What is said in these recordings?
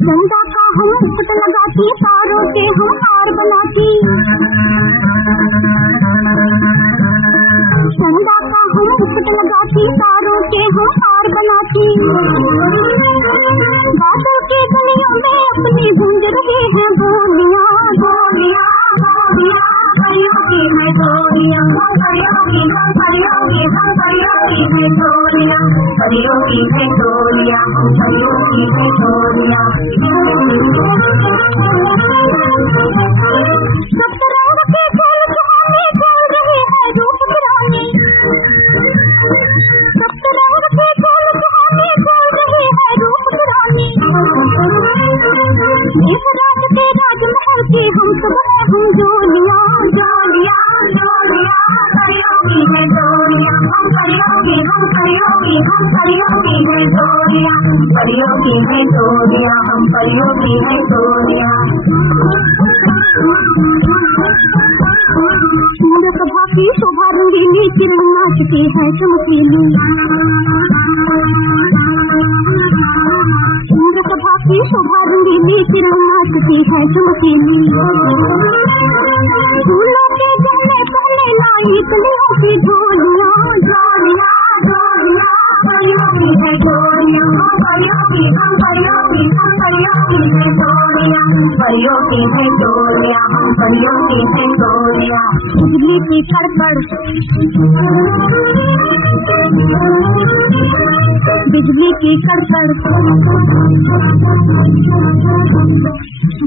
चंदा का हम मुकुट लगाती, तारों के हम हार बनाती। चंदा का हम मुकुट लगाती, तारों के हम हार बनाती। बादल की गलियों में अपनी गूंज रही है बोलियां, बोलियां, बोलियां, परियों की है बोलियां, परियों की, हम परियों की, हम परियों की है बोलियां, परियों की है बोलियां, हम परियों की है बोलियां। सप्तरंग के खेल सुहाने खेल रही है रूप की रानी। सप्तरंग के खेल सुहाने खेल रही है रूप की रानी। इस रात के राजमहल की हम सब है हम जोलियां, जोलियां, जोलियां, परियों की है जोलियां, हम परियों की, हम परियों की, हम परियों की है जोलियां, परियों की है जोलियां, हम परियों की है जोलियां। सूर्य सभा की शोभा रंगीली, किरण नाचती है चमकीली। सूर्य सभा की शोभा रंगीली, किरण नाचती है चमकीली। फूलों के गहने पहने लाई कलियों की झोलियां, झोलियां, झोलियां, परियों की है झोलियां, हम परियों की, हम परियों की, हम परियों की है झोलियां, परियों की है झोलियां, हम परियों की है झोलियां। बिजली की कड़कड़, बिजली की कड़कड़,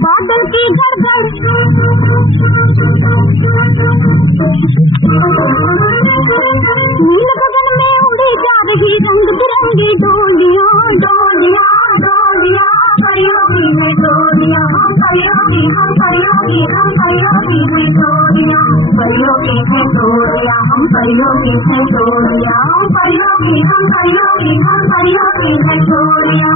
बादल की गड़गड़, नील गगन में उड़ी जा रही रंग बिरंगी डोलियां, डोलियां, डोलियां, परियों की है डोलियां, हम परियों की, हम परियों की, हम परियों की है डोलियां, परियों की है डोलियां, हम परियों की है डोलियां, हम परियों की, हम परियों की, हम परियों की है डोलियां,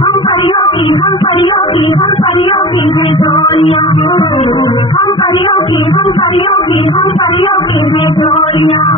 हम परियों की, हम परियों की, हम परियों की है डोलियां, हम परियों की, हम परियों की, हम परियों की है डोलियां।